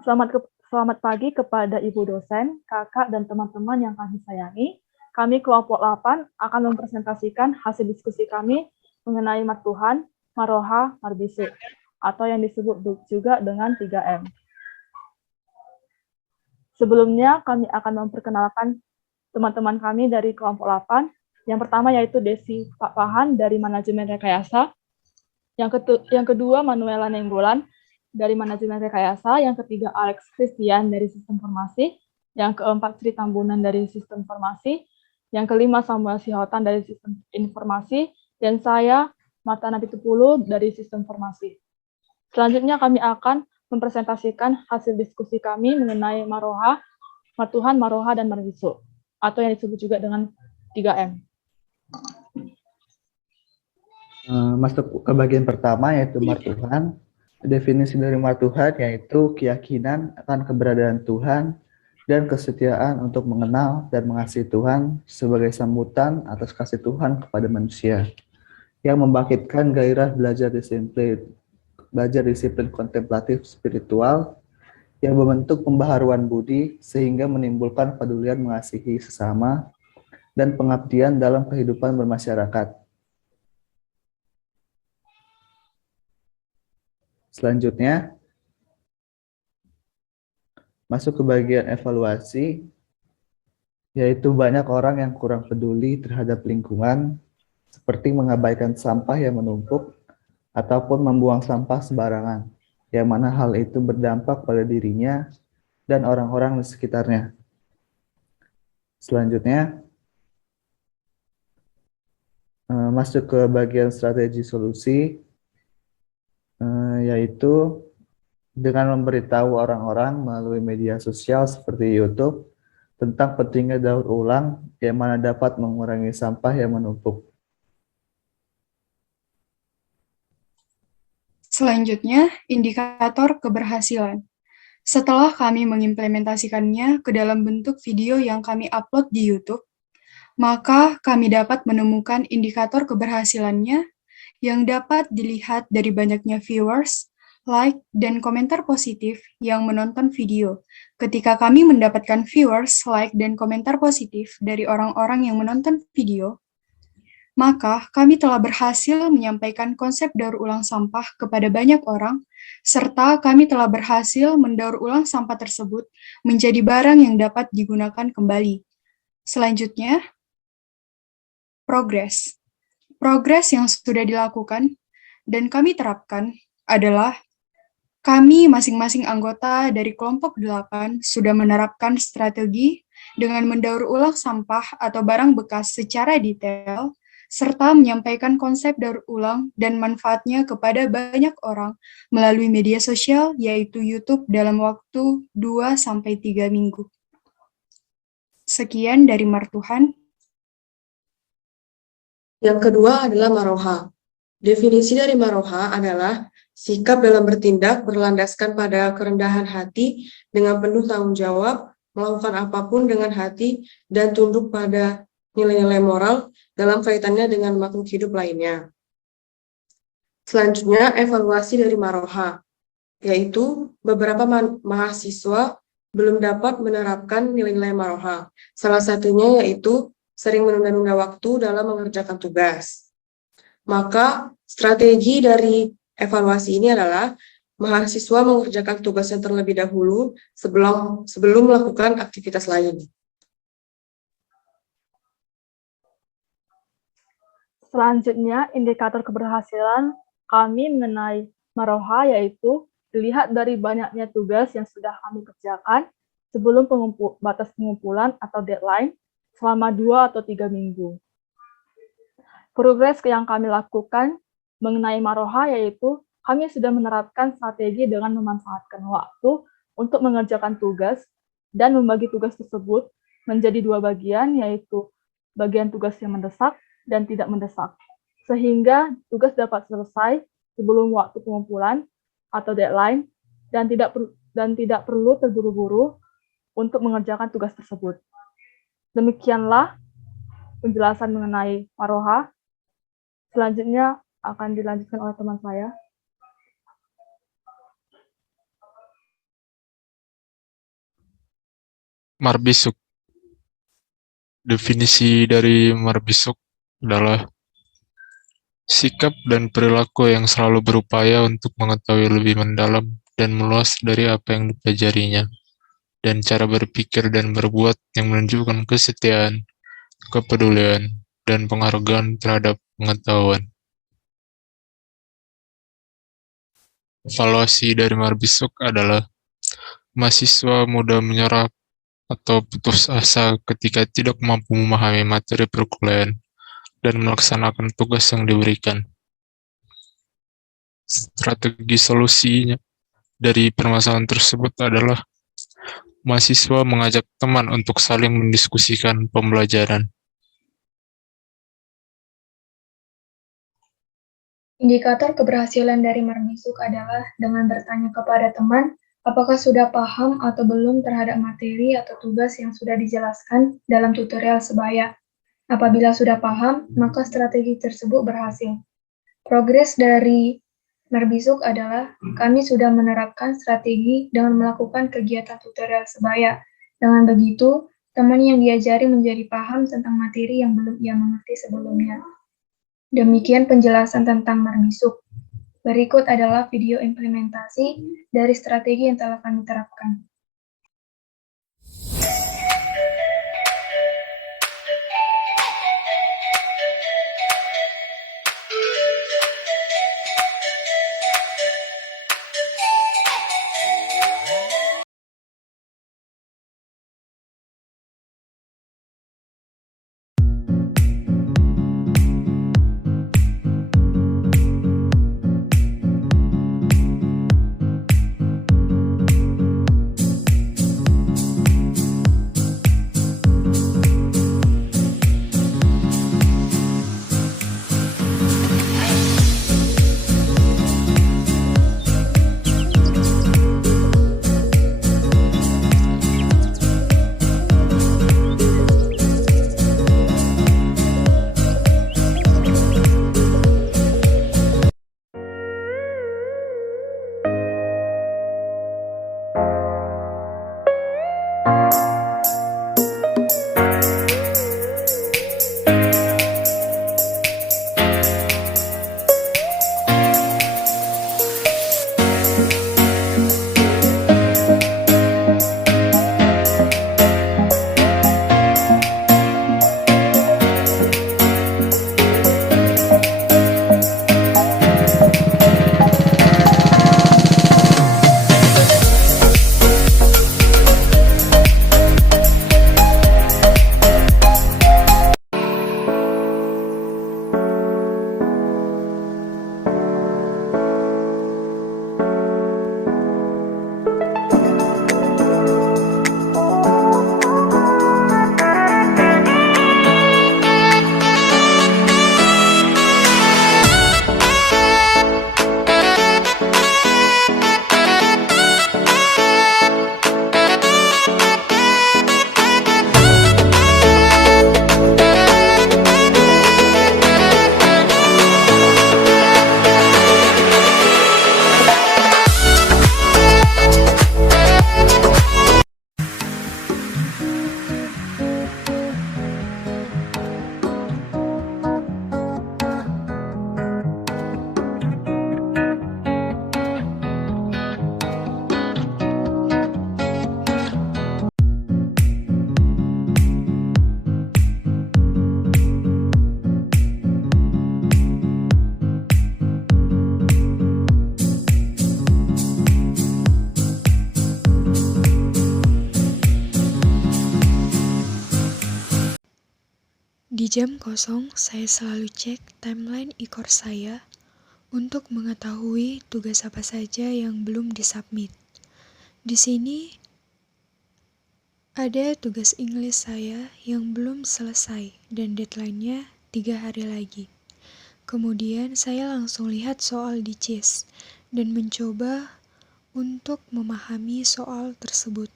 Selamat pagi kepada Ibu dosen, kakak, dan teman-teman yang kami sayangi. Kami kelompok 8 akan mempresentasikan hasil diskusi kami mengenai Martuhan, Maroha, Marbisu, atau yang disebut juga dengan 3M. Sebelumnya, kami akan memperkenalkan teman-teman kami dari kelompok 8. Yang pertama yaitu Desi Pak Pahan dari Manajemen Rekayasa. Yang kedua, Manuela Nenggolan dari Manajemen Rekayasa. Yang ketiga, Alex Christian dari Sistem Informasi. Yang keempat, Sri Tambunan dari Sistem Informasi. Yang kelima, Samuel Sihotan dari Sistem Informasi. Dan saya, Marta Napitupulu dari Sistem Informasi. Selanjutnya kami akan mempresentasikan hasil diskusi kami mengenai Maroha, Martuhan, Maroha, dan Marbisu, atau yang disebut juga dengan 3M. Masuk ke bagian pertama yaitu Martuhan. Definisi dari Martuhan yaitu keyakinan akan keberadaan Tuhan dan kesetiaan untuk mengenal dan mengasihi Tuhan sebagai sambutan atas kasih Tuhan kepada manusia yang membangkitkan gairah belajar disiplin kontemplatif spiritual yang membentuk pembaharuan budi sehingga menimbulkan pedulian mengasihi sesama dan pengabdian dalam kehidupan bermasyarakat. Selanjutnya, masuk ke bagian evaluasi, yaitu banyak orang yang kurang peduli terhadap lingkungan, seperti mengabaikan sampah yang menumpuk, ataupun membuang sampah sembarangan, yang mana hal itu berdampak pada dirinya dan orang-orang di sekitarnya. Selanjutnya, masuk ke bagian strategi solusi, yaitu dengan memberitahu orang-orang melalui media sosial seperti YouTube tentang pentingnya daur ulang yang mana dapat mengurangi sampah yang menumpuk. Selanjutnya, indikator keberhasilan. Setelah kami mengimplementasikannya ke dalam bentuk video yang kami upload di YouTube, maka kami dapat menemukan indikator keberhasilannya yang dapat dilihat dari banyaknya viewers, like, dan komentar positif yang menonton video. Ketika kami mendapatkan viewers, like, dan komentar positif dari orang-orang yang menonton video, maka kami telah berhasil menyampaikan konsep daur ulang sampah kepada banyak orang, serta kami telah berhasil mendaur ulang sampah tersebut menjadi barang yang dapat digunakan kembali. Selanjutnya, progres. Progres yang sudah dilakukan dan kami terapkan adalah kami masing-masing anggota dari kelompok 8 sudah menerapkan strategi dengan mendaur ulang sampah atau barang bekas secara detail, serta menyampaikan konsep daur ulang dan manfaatnya kepada banyak orang melalui media sosial, yaitu YouTube dalam waktu 2-3 minggu. Sekian dari Martuhan. Yang kedua adalah Maroha. Definisi dari Maroha adalah sikap dalam bertindak berlandaskan pada kerendahan hati dengan penuh tanggung jawab, melakukan apapun dengan hati, dan tunduk pada nilai-nilai moral dalam kaitannya dengan makhluk hidup lainnya. Selanjutnya, evaluasi dari Maroha, yaitu beberapa mahasiswa belum dapat menerapkan nilai-nilai Maroha. Salah satunya yaitu sering menunda-nunda waktu dalam mengerjakan tugas. Maka strategi dari evaluasi ini adalah mahasiswa mengerjakan tugasnya terlebih dahulu sebelum melakukan aktivitas lain. Selanjutnya, indikator keberhasilan kami mengenai Maroha yaitu dilihat dari banyaknya tugas yang sudah kami kerjakan sebelum batas pengumpulan atau deadline selama 2 atau 3 minggu. Progres yang kami lakukan mengenai Maroha yaitu kami sudah menerapkan strategi dengan memanfaatkan waktu untuk mengerjakan tugas dan membagi tugas tersebut menjadi 2 bagian, yaitu bagian tugas yang mendesak dan tidak mendesak, sehingga tugas dapat selesai sebelum waktu pengumpulan atau deadline dan tidak perlu terburu-buru untuk mengerjakan tugas tersebut. Demikianlah penjelasan mengenai Maroha. Selanjutnya akan dilanjutkan oleh teman saya. Marbisuk. Definisi dari marbisuk adalah sikap dan perilaku yang selalu berupaya untuk mengetahui lebih mendalam dan meluas dari apa yang dipelajarinya, dan cara berpikir dan berbuat yang menunjukkan kesetiaan, kepedulian, dan penghargaan terhadap pengetahuan. Evaluasi dari marbisuk adalah mahasiswa mudah menyerah atau putus asa ketika tidak mampu memahami materi perkuliahan dan melaksanakan tugas yang diberikan. Strategi solusinya dari permasalahan tersebut adalah mahasiswa mengajak teman untuk saling mendiskusikan pembelajaran. Indikator keberhasilan dari marbisuk adalah dengan bertanya kepada teman apakah sudah paham atau belum terhadap materi atau tugas yang sudah dijelaskan dalam tutorial sebaya. Apabila sudah paham, maka strategi tersebut berhasil. Progres dari marbisuk adalah kami sudah menerapkan strategi dengan melakukan kegiatan tutorial sebaya. Dengan begitu, teman yang diajari menjadi paham tentang materi yang belum ia mengerti sebelumnya. Demikian penjelasan tentang marbisuk. Berikut adalah video implementasi dari strategi yang telah kami terapkan. Di jam kosong, saya selalu cek timeline e-course saya untuk mengetahui tugas apa saja yang belum disubmit. Di sini ada tugas English saya yang belum selesai dan deadline-nya 3 hari lagi. Kemudian saya langsung lihat soal di CIS dan mencoba untuk memahami soal tersebut.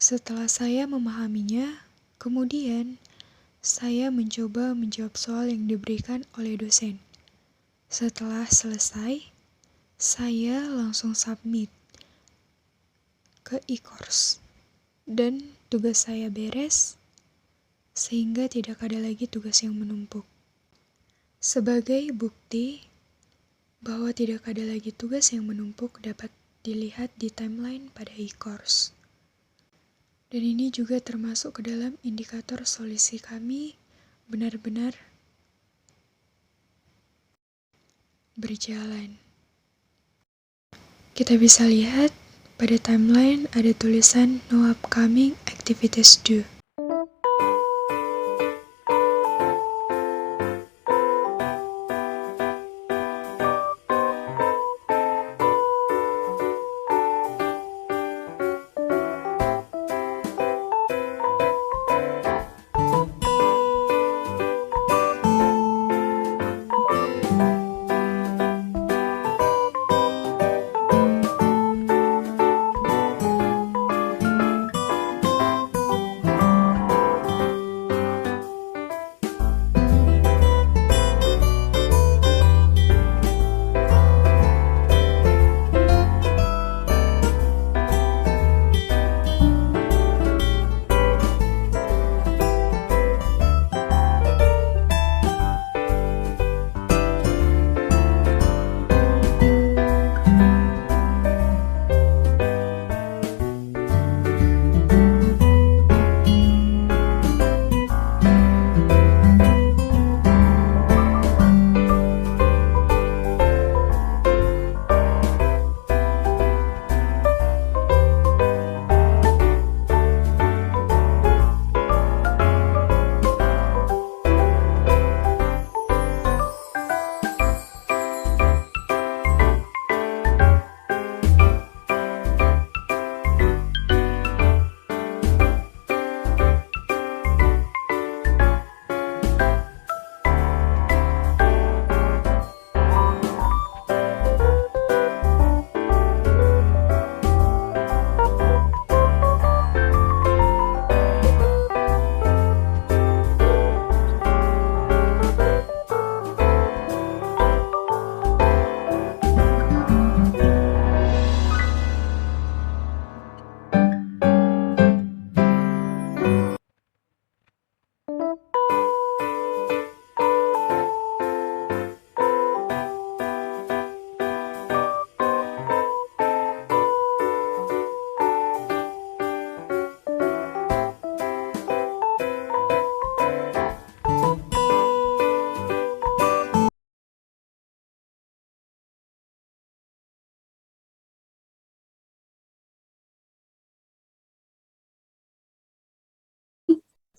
Setelah saya memahaminya, kemudian saya mencoba menjawab soal yang diberikan oleh dosen. Setelah selesai, saya langsung submit ke e-course. dan tugas saya beres, sehingga tidak ada lagi tugas yang menumpuk. Sebagai bukti bahwa tidak ada lagi tugas yang menumpuk dapat dilihat di timeline pada e-course. Dan ini juga termasuk ke dalam indikator solusi kami benar-benar berjalan. Kita bisa lihat pada timeline ada tulisan no upcoming activities due.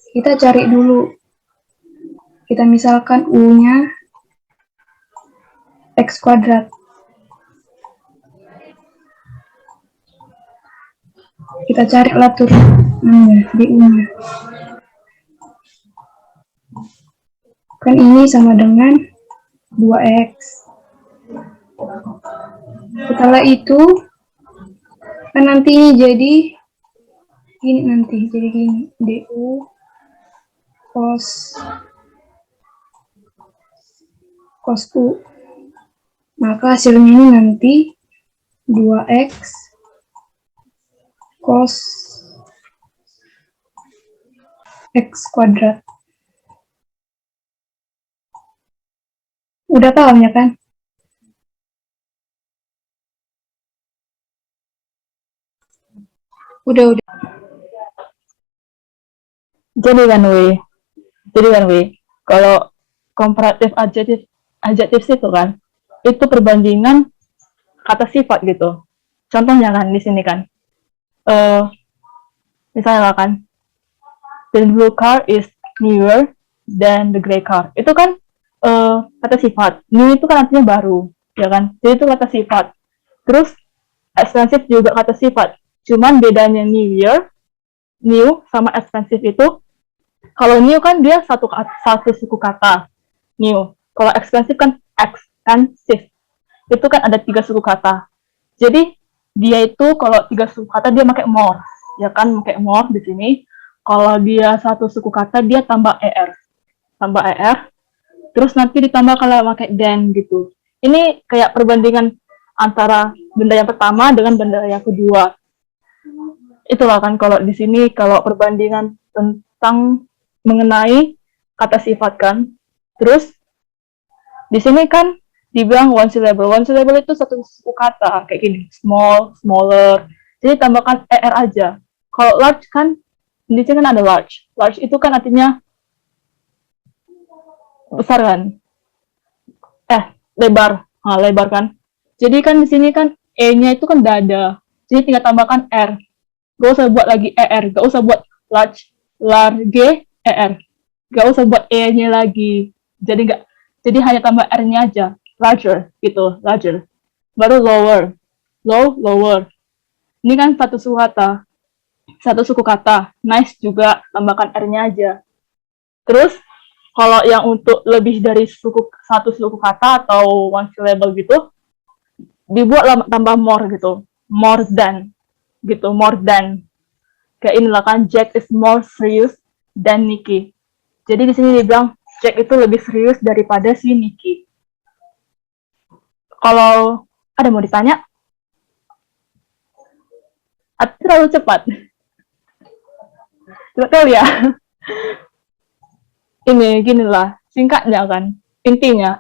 Kita cari dulu. Kita misalkan U-nya X kuadrat. Kita cari lah turunannya di U-nya. Kan ini sama dengan 2X. Setelah itu, kan nanti ini jadi gini nanti, jadi gini. DU cos U. Maka hasilnya ini nanti 2X cos X kuadrat. Udah paham ya kan? Udah. Jadi kan kalau komparatif adjektif itu kan, itu perbandingan kata sifat gitu. Contohnya kan di sini kan, misalnya kan, the blue car is newer than the gray car. Itu kan kata sifat. New itu kan artinya baru, ya kan? Jadi itu kata sifat. Terus expensive juga kata sifat. Cuman bedanya new sama expensive itu, kalau new kan dia satu suku kata, new. Kalau expensive kan expensive. Itu kan ada 3 suku kata. Jadi dia itu kalau 3 suku kata dia pakai more, ya kan? Pakai more di sini. Kalau dia satu suku kata dia tambah er, terus nanti ditambah kalau pakai than gitu. Ini kayak perbandingan antara benda yang pertama dengan benda yang kedua. itulah kan kalau di sini kalau perbandingan tentang mengenai kata sifat kan. Terus di sini kan dibilang one syllable. One syllable itu satu suku kata kayak gini, small, smaller. Jadi tambahkan er aja. Kalau large kan di sini kan ada large. Large itu kan artinya besar kan? Lebar. Nah, lebar kan. Jadi kan di sini kan e-nya itu kan dada. Jadi tinggal tambahkan r. Gak usah buat lagi er, gak usah buat large, er. Gak usah buat e-nya lagi. Jadi hanya tambah r-nya aja. Larger gitu, larger. Baru lower. Lower. Ini kan satu suku kata. Nice juga tambahkan r-nya aja. Terus kalau yang untuk lebih dari satu suku kata atau one syllable gitu, dibuat tambah more gitu. More than gitu, more than. Kayak inilah kan, Jack is more serious than Nicky. Jadi di sini dibilang Jack itu lebih serius daripada si Nicky. Kalau ada mau ditanya? Atau terlalu cepat? Betul ya? Ini ginilah, singkatnya kan. Intinya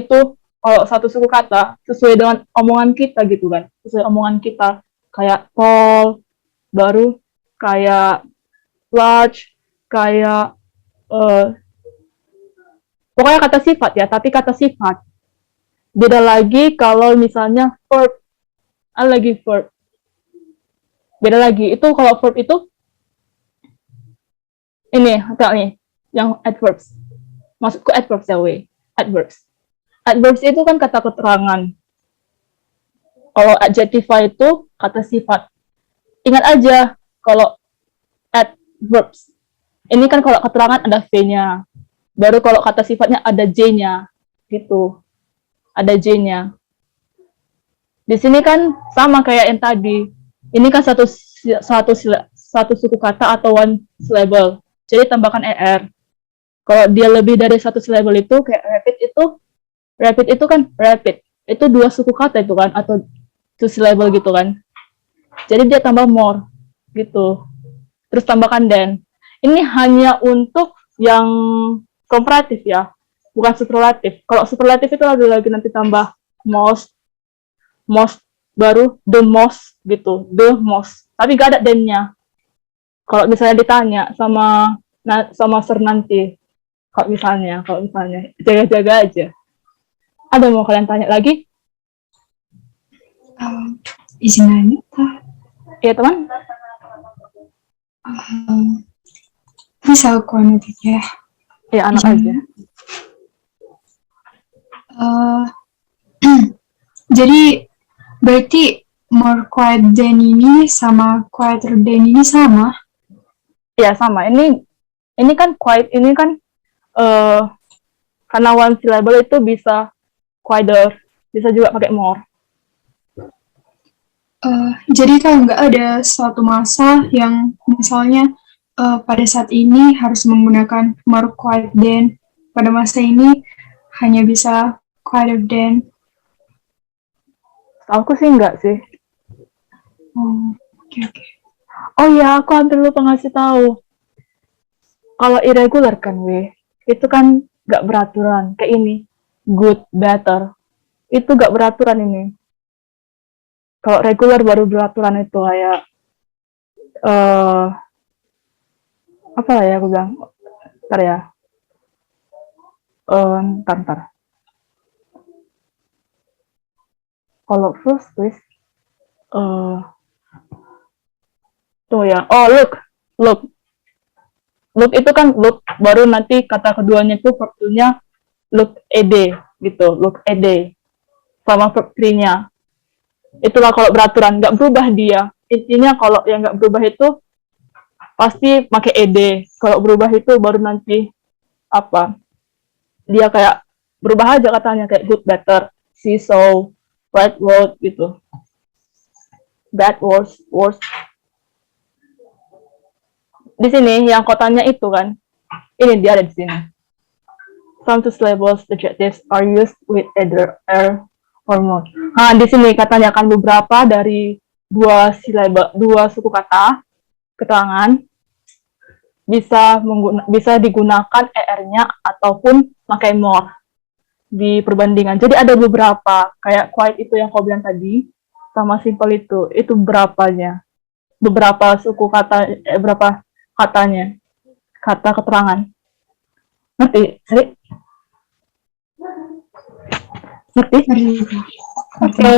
itu kalau satu suku kata sesuai dengan omongan kita gitu kan. Sesuai omongan kita. Kayak tall, baru kayak large, kayak pokoknya kata sifat ya, tapi kata sifat. Beda lagi kalau misalnya verb. Ada lagi verb. Beda lagi. Itu kalau verb itu ini, nih, yang adverbs. Maksudku adverbs ya, weh. Adverbs. Adverbs itu kan kata keterangan. Kalau adjectify itu kata sifat. Ingat aja, kalau adverbs. Ini kan kalau keterangan ada V-nya. Baru kalau kata sifatnya ada J-nya. Gitu. Ada J-nya. Di sini kan sama kayak yang tadi. Ini kan satu suku kata atau one syllable. Jadi tambahkan er. Kalau dia lebih dari satu syllable itu kayak rapid itu kan rapid. Itu dua suku kata itu kan atau two syllable gitu kan. Jadi dia tambah more gitu. Terus tambahkan than. Ini hanya untuk yang komparatif ya, bukan superlatif. Kalau superlatif itu lagi nanti tambah most, baru the most gitu, the most. Tapi gak ada than-nya. Kalau misalnya ditanya sama Sir nanti, kalau misalnya jaga-jaga aja. Ada mau kalian tanya lagi? Izin nanya, Iya teman? Bisa aku nanti ya. Iya anak aja. Jadi berarti more quiet than ini sama quieter than ini sama? Iya sama. Ini kan quiet, ini kan karena one syllable itu bisa quieter, bisa juga pakai more. Jadi kalau nggak ada suatu masa yang misalnya pada saat ini harus menggunakan more quiet than, pada masa ini hanya bisa quieter than. Aku sih enggak sih. Oke. Oh ya, aku hampir lupa ngasih tahu. Kalau irregular kan, itu kan nggak beraturan. Kayak ini, good, better. Itu nggak beraturan ini. Kalau regular baru beraturan itu kayak apa lah ya aku bilang. Ntar ya. Ntar. Kalau first please. Tuh ya. Oh, look. Look itu kan look, baru nanti kata keduanya itu verb 2-nya look ed gitu, look ed. Sama verb 3-nya. Itulah kalau beraturan, nggak berubah dia. Intinya kalau yang nggak berubah itu pasti pakai ed. Kalau berubah itu baru nanti apa? Dia kayak berubah aja katanya kayak good, better, see, saw, right, wrote gitu. Bad, worse. Di sini yang kotanya itu kan, ini dia ada di sini. Some two syllables adjectives are used with either er or more. Nah, di sini katanya kan beberapa dari dua suku kata keterangan bisa digunakan ER-nya ataupun pakai more di perbandingan. Jadi ada beberapa, kayak quiet itu yang kau bilang tadi, sama simple itu berapanya. Beberapa suku kata, berapa katanya, kata keterangan. Ngerti? Ngerti? Oke.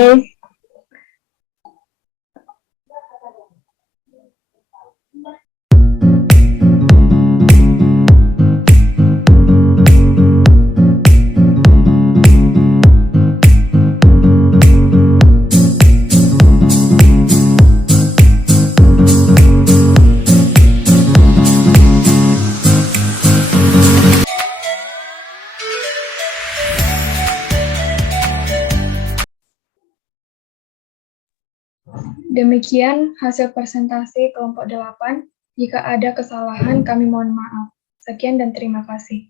Demikian hasil presentasi kelompok 8. Jika ada kesalahan, kami mohon maaf. Sekian dan terima kasih.